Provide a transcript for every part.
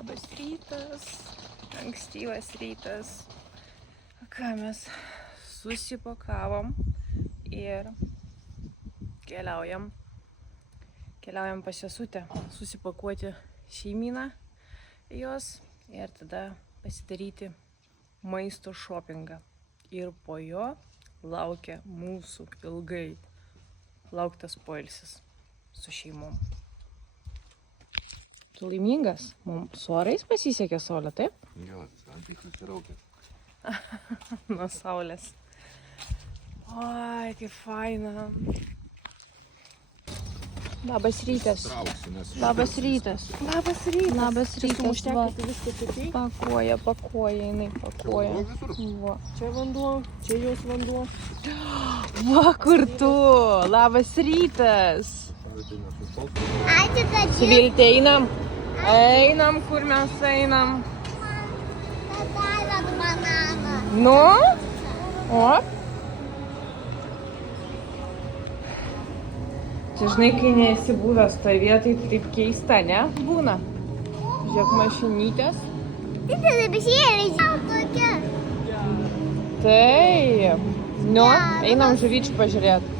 Labas rytas, ankstyvas rytas. Ką mes susipakavom ir keliaujam pas sesutę susipakuoti šeimyną jos ir tada pasidaryti maisto šopingą. Ir po jo laukia mūsų ilgai lauktas poilsis su šeimom. Tu laimingas? Mums su orais pasisekė saulė, taip? Jo, antik susiraukė. Nuo saulės. Oi, kaip faina. Labas rytas. Labas rytas. Labas rytas. Labas rytas. Va. Pakuoja, jinai pakuoja. Va. Čia vanduo, čia jos vanduo. Va, kur tu. Labas rytas. Su Vilte einam. Einam, kur mes einam. Nu? O? Čia žinai, kai nesi buvęs toje vietoje, taip keista, ne? Būna. Žiūrėk, mašinytės. Taip. Nu, einam žuvyčių pažiūrėti.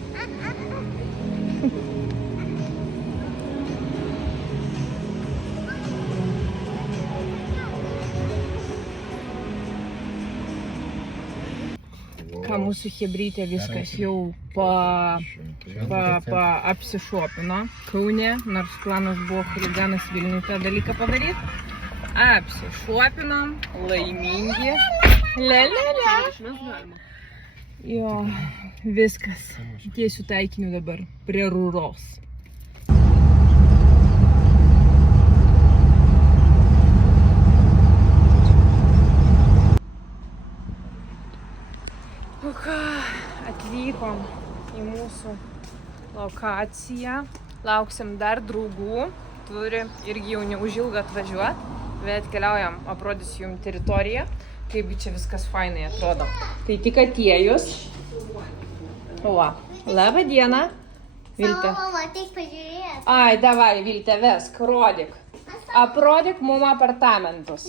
Ką mūsų hebrytė viskas jau apsišopino Kaune, nors planas buvo chuliganas Vilniuje tą dalyką padaryti. Apsišopinom, laimingi. Jo, viskas. Tiesiu taikiniu dabar prie Rūros. O ką, atvykom į mūsų lokaciją, lauksim dar draugų, turi irgi jau neužilgą atvažiuoti, bet keliaujam, aprodysiu jums teritoriją, kaip čia viskas fainai atrodo. Tai tik atėjus. Va, labą dieną, Vilte. Ai, davai, Vilte, vesk, rodyk. Aprodyk mum apartamentus.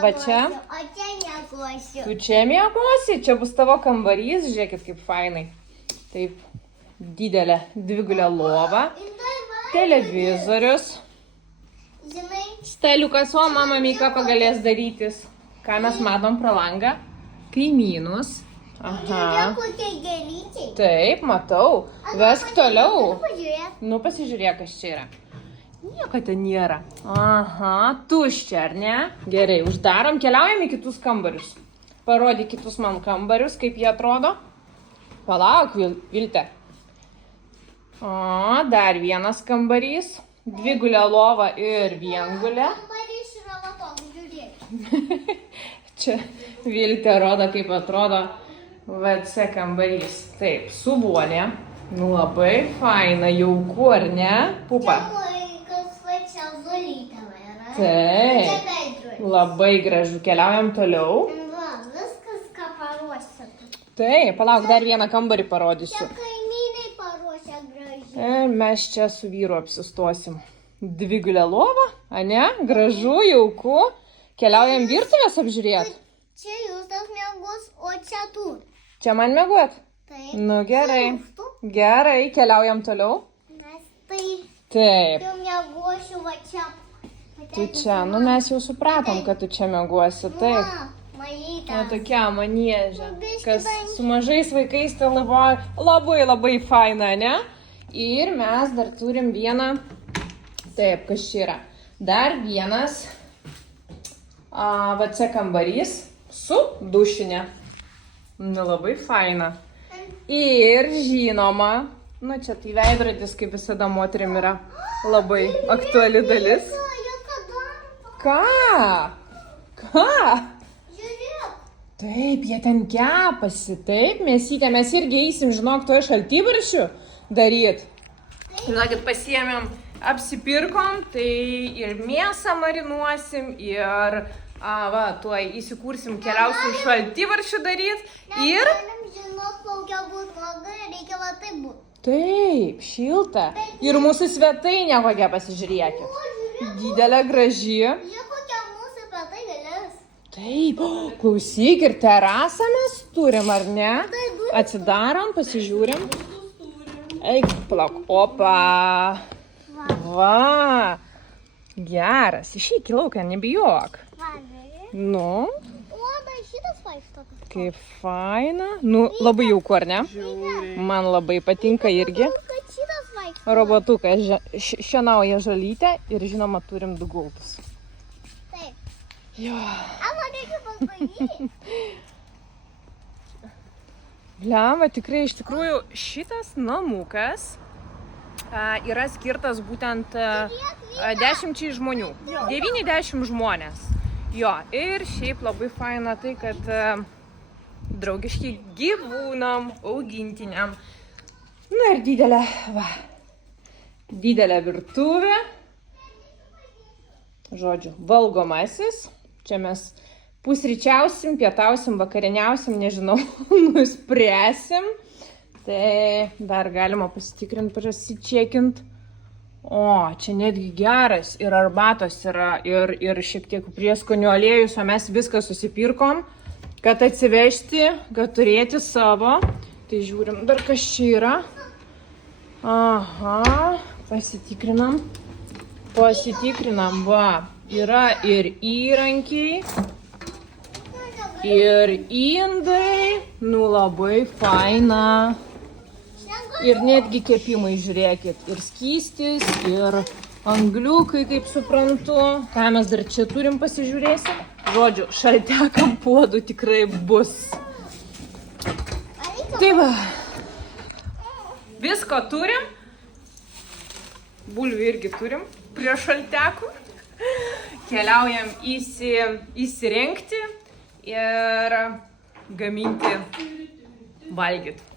Va čia. O čia miegosiu. Tu čia miegosi, čia bus tavo kambarys, žiūrėkit kaip fainai. Taip, didelė dvigulė lova, televizorius, staliukas, o mama Mika pagalės darytis. Ką mes matom pro langą? Kaimynus. Aha. Taip, matau. Vesk toliau. Nu, pasižiūrėk, kas čia yra. Nieko ten nėra. Aha, tuščia, ar ne? Gerai, uždarom, keliaujam į kitus kambarius. Parodyk kitus man kambarius, kaip jie atrodo. Palauk, Vilte. O, dar vienas kambarys. Dvigulė lova ir viengulė. Kambarys yra latok, žiūrėk. Čia Vilte rodo, kaip atrodo WC kambarys. Taip, suvolė. Nu, labai faina, jauku, ar ne? Pupa. Taip, labai gražu. Keliaujam toliau. Va, viskas, ką paruošia. Taip, palauk, dar vieną kambarį parodysiu. Čia kaimynai paruošia gražiai. Ir mes čia su vyru apsistosim. Dvigulė lova, ane? Gražu, jauku. Keliaujam virtuvės apžiūrėti. Čia jūs tas miegus, o čia tu. Čia man miegot? Taip. Nu gerai. Tu? Gerai, keliaujam toliau. Nes tai Taip. jau miegosiu va čia. Tu čia, nu mes jau supratom, kad tu čia miegosi. Taip. Malytė. Tokia maniežė, kas su mažais vaikais tai labai faina, ne? Ir mes dar turim vieną, taip, kas čia yra, dar vienas WC kambarys su dušinė. Nu, labai faina. Ir žinoma, nu čia tai veidrodis, kaip visada moterim yra labai aktuali dalis. Ką? Ką? Žiūrėk. Taip, jie ten kepasi, taip, mėsytė, mes irgi eisim, žinok, toje šaltibaršių daryt. Žinokit, pasiėmėm, apsipirkom, tai ir mėsą marinuosim, ir, tuoj įsikursim, keliausim šaltibaršių daryt, ir... Galim žinot, kokia bus blogai, reikia va taip būt. Taip, šilta. Ir mūsų svetainė kokia, pasižiūrėkit. Didelė, graži. Žiūrėk, Taip, klausyk, ir terasą mes turim, ar ne? Atsidarom, pasižiūrim. Eik, palauk, opa. Va. Geras, išeik į lauką, nebijok. Nu, O, dar šitas vaikšto. kaip faina. Nu, labai jauku, ar ne? Man labai patinka irgi. Kad šitas vaikšto. Robotukas šienauja žalytę ir žinoma turim 2 gultus. Taip. Jo. Man reikia paspaudyti. Lemva, tikrai iš tikrųjų šitas namukas yra skirtas būtent 10 žmonių. 90 žmonės. Jo, ir šiaip labai faina tai, kad draugiški gyvūnam, augintiniam. Na ir didelė, va, didelė virtuvė. Žodžiu, valgomasis. Čia mes pusryčiausim, pietausim, vakarieniausim, nežinau, nuspręsim. Tai dar galima pasitikrinti, prasičekint. O, čia netgi geras ir arbatos yra, ir šiek tiek prieskonių aliejus, o mes viską susipirkom, kad atsivežti, kad turėti savo. Tai žiūrim, dar kas čia yra. Aha, pasitikrinam, va, yra ir įrankiai, ir indai, nu labai faina. Ir netgi kepimai, žiūrėkit, ir skystis, ir angliukai, kaip suprantu. Ką mes dar čia turim, pasižiūrėsim. Žodžiu, šaltekam puodų tikrai bus. Tai va, visko turim. Bulvių irgi turim prie šaltekų. Keliaujam įsirengti ir gaminti, valgyti.